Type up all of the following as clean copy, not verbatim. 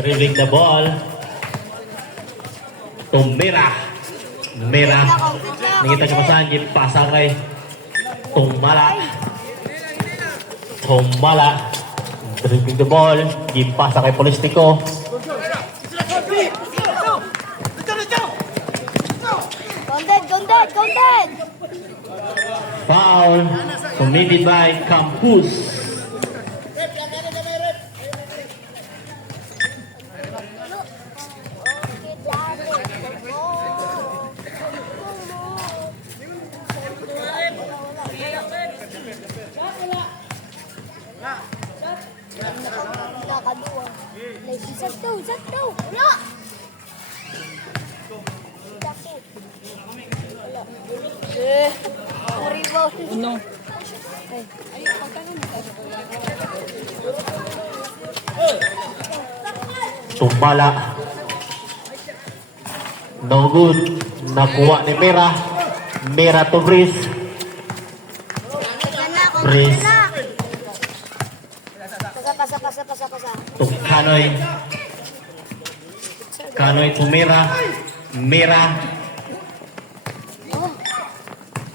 dribbling the ball to Mira. Mira. Nakita siya pasahan. Pasa kay Tumala. Tumala. Dribbling the ball. Pasa kay Polistico. Counted! Foul committed by Campus. Nakakadua. Set go! Wala! Wala. Rebound. No. Tumala. No good. Nakuha ni Mira. Mira to Brice. Brice. Pasa. To Kanoy. Kanoy to Mira. Mira.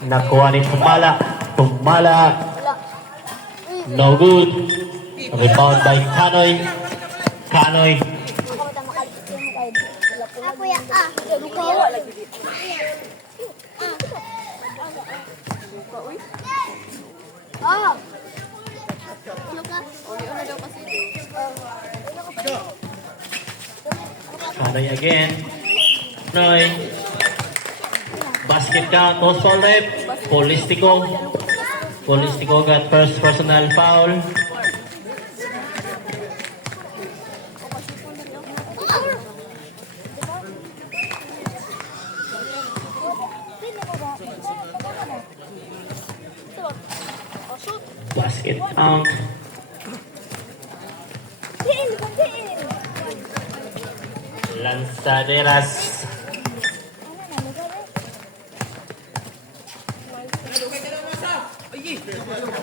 Nakuha ni Tumala. Tumala. Wala. No good. Rebound by Kanoy. Kanoy. Ako makalit yung kahit. Wala po. Kuya, Kuya, lagi. Ano ka? Ano daw kasi? Kanoy again. Kanoy. Basket count. Post foul rep. Polistico. Polistico got first personal foul. Basket count. Lanzaderas.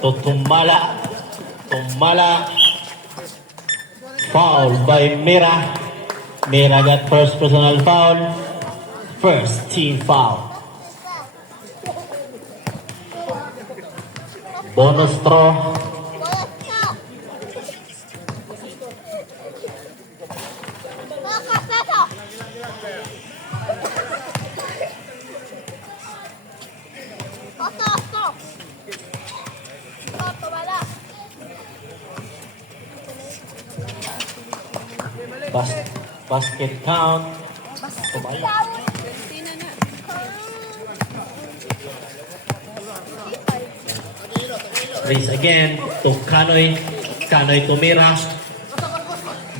To Tumala. Tumala. Foul by Mira. Mira got first personal foul. First team foul. Bonus throw. Basket count. Tumala. Race again to Kanoy. Kanoy to Mira.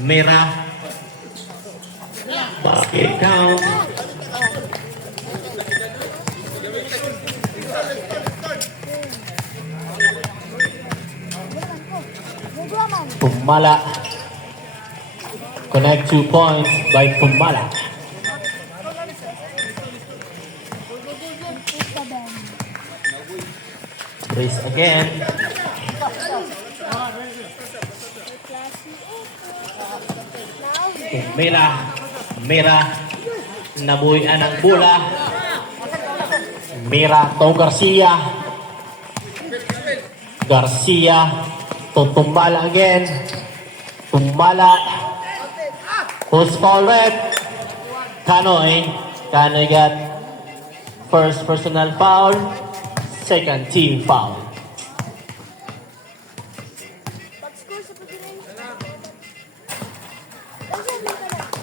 Mira. Basket count. Tumala. Connect 2 points by Tumala. Race again. Mira. Mira. Nabuhian ang bola. Mira to Garcia. Garcia to Tumala again. Tumala. Who's foul red? Kanoy. Kanoy got first personal foul. Second team foul.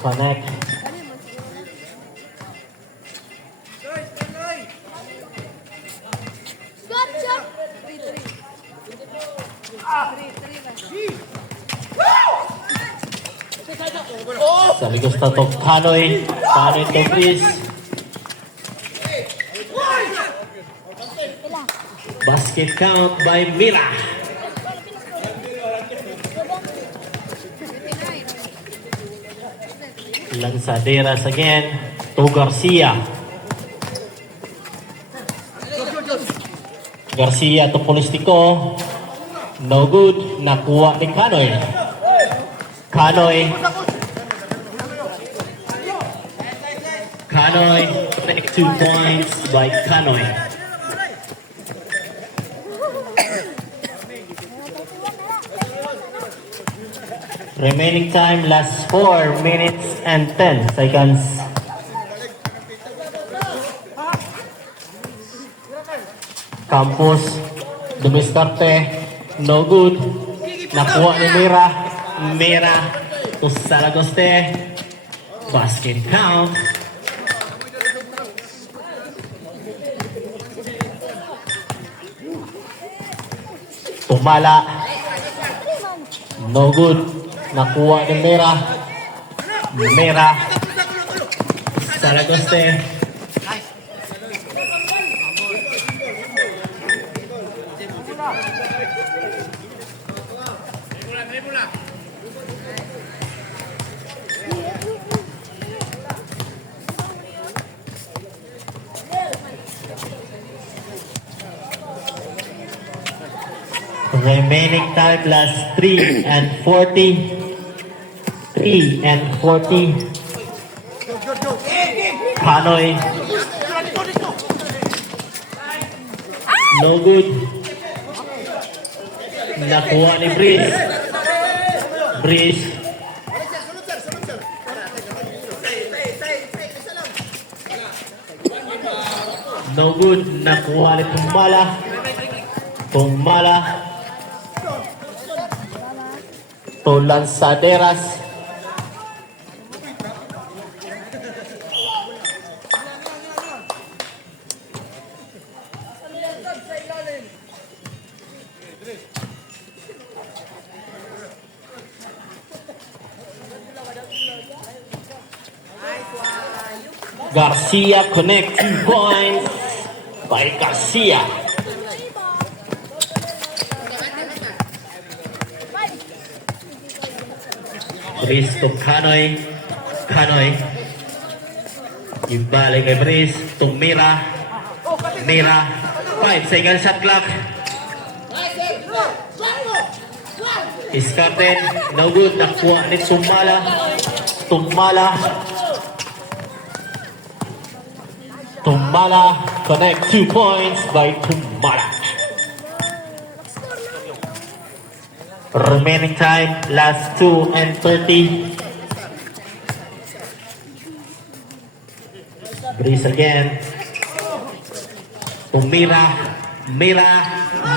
Connect. Sa ligos na to Kanoy. Kanoy to Chris. Basket count by Mira. Lanzaderas again to Garcia. Garcia to Polistico. No good. Nakuha ni Kanoy. Kanoy. Kanoy, take 2 points by Kanoy. Remaining time lasts 4 minutes and 10 seconds. Campus, dumiskarte, no good. Nakuha ni Mira. Mira to Salagoste. Basket count. Tumala. No good. Nakuha ni Mira. Mira. Salagoste. Remaining time lasts 3 and 40. 3 and 40. Kanoy. No good. Nakuha ni Breeze. Breeze. No good. Nakuha ni Tumala. Tumala. To Lanzaderas. Garcia connect 2 points by Garcia. Breeze to Kanoy. Kanoy. Ibalik kay Breeze to Mira. Mira. 5 seconds shot clock. Discarded. No good. Nakuha ni Tumala. Tumala. Tumala connect 2 points by Tumala. Remaining time last 2 and 30. Breeze again. Mira. Mira.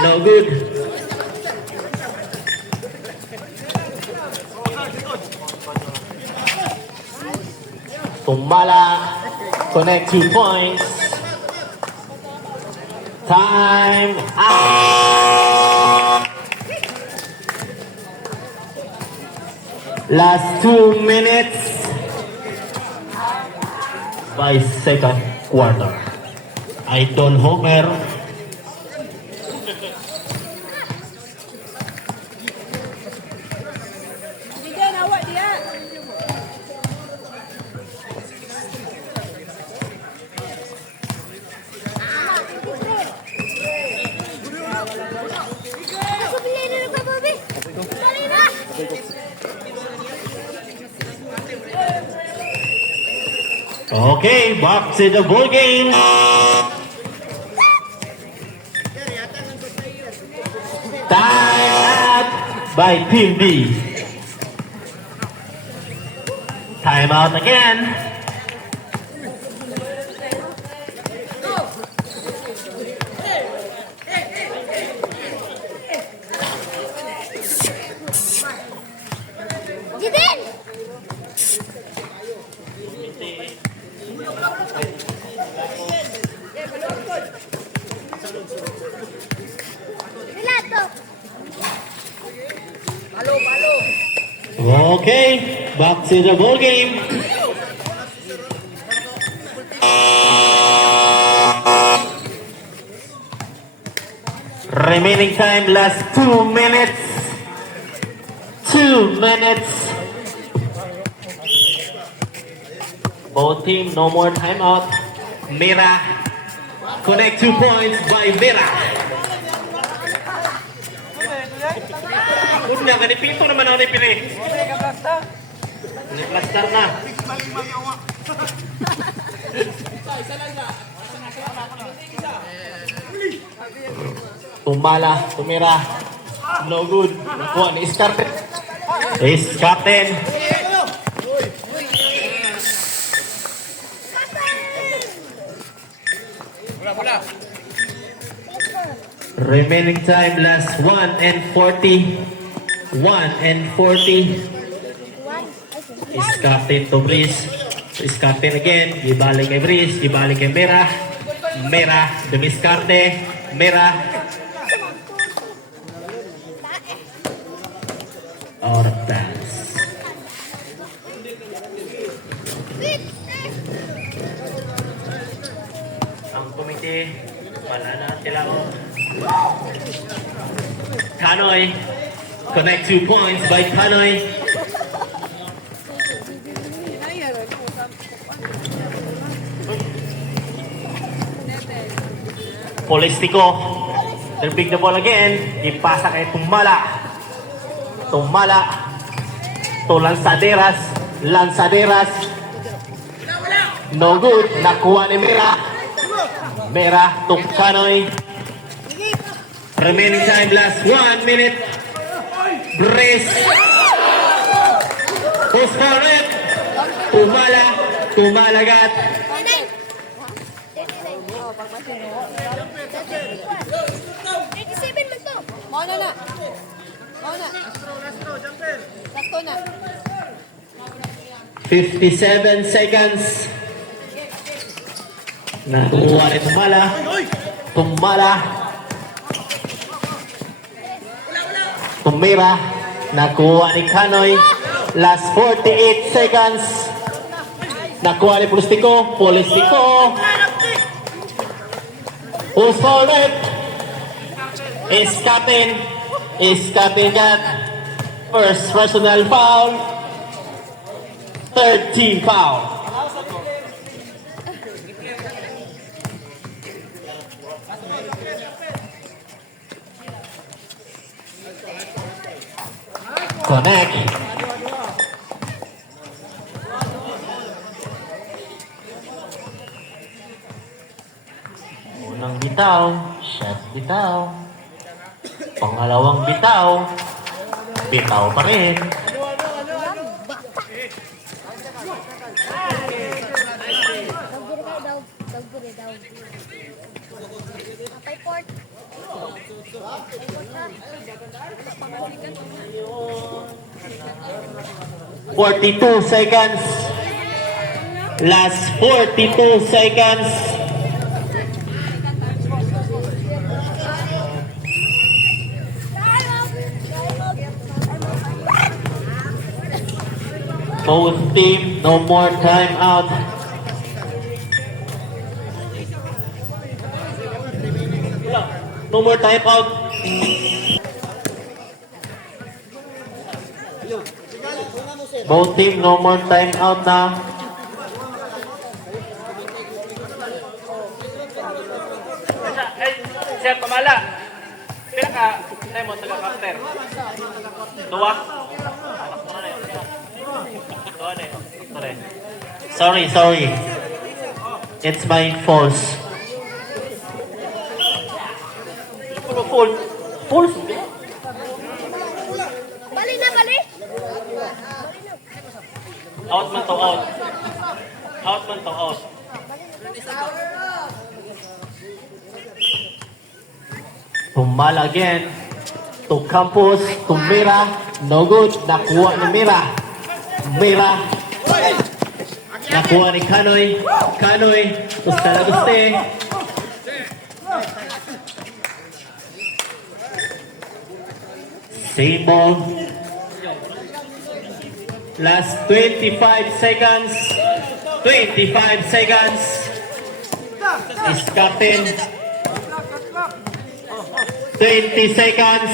No good. Tumala connect 2 points. Time out. Last 2 minutes by second quarter. Idol Homer. Okay, back to the ball game. Time out by Team B. Time out again. Okay, back to the ball game. Remaining time last 2 minutes. 2 minutes. Both team, no more timeout. Mira connect 2 points by Mira. Udah, kanipito naman ako nipili. Ni plaster na. Tumala, tumira. No good. Nakuha ni Iskarten. Iskarten. Remaining time last 1 and 40. 1 and 40. Iskarten to Breeze. Iskarten again. Gibalik kay Breeze. Gibalik kay Mira. Mira. Dumiskarte. Mira. Out of bounds. Ang komite, wala na sila ko. Kanoy, connect 2 points by Kanoy. Polistico, they'll pick the ball again. Ipasa kay Tumala. Tumala to Lanzaderas. Lanzaderas. No good. Nakuha ni Mira. Mira to Kanoy. Remaining time last 1 minute. Brace. Post for it. Tumala. Tumalagat. Mana na? Mana? Sakto na. 57 seconds. Nakuha ni Tumala. Tumala. Tumira. Nakuha ni Kanoy. Last 48 seconds. Nakuha ni Polistico. Polistico. Who's for it? Iskarten. Iskarten got first personal foul. Third team foul. Connect. Unang bitaw, shot bitaw. Pangalawang bitaw, bitaw pa rin. Dagpuri daw. Apay port. 42 seconds. Last 42 seconds. Both team, no more timeout. No more timeout. Both team, no more timeout na. Sir, pamala. Pila ka, tayo mo, taga-capter. Dua? Sorry. It's my fault. Full. Bali na, bali. Out man to out. Out man to out. Tumala again. To Campos. To Mira. No good. Nakuha ni Mira. Mira. Nakuha ni Kanoy. Kanoy. To Salaguste. Same ball. Last 25 seconds. 25 seconds. Iskarten. 20 seconds.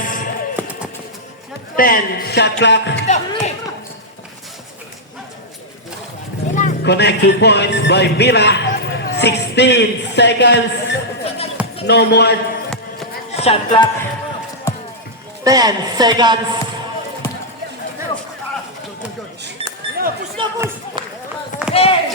10 shot clock. Connect 2 points by Mira. 16 seconds. No more shot clock. 10 seconds. Push!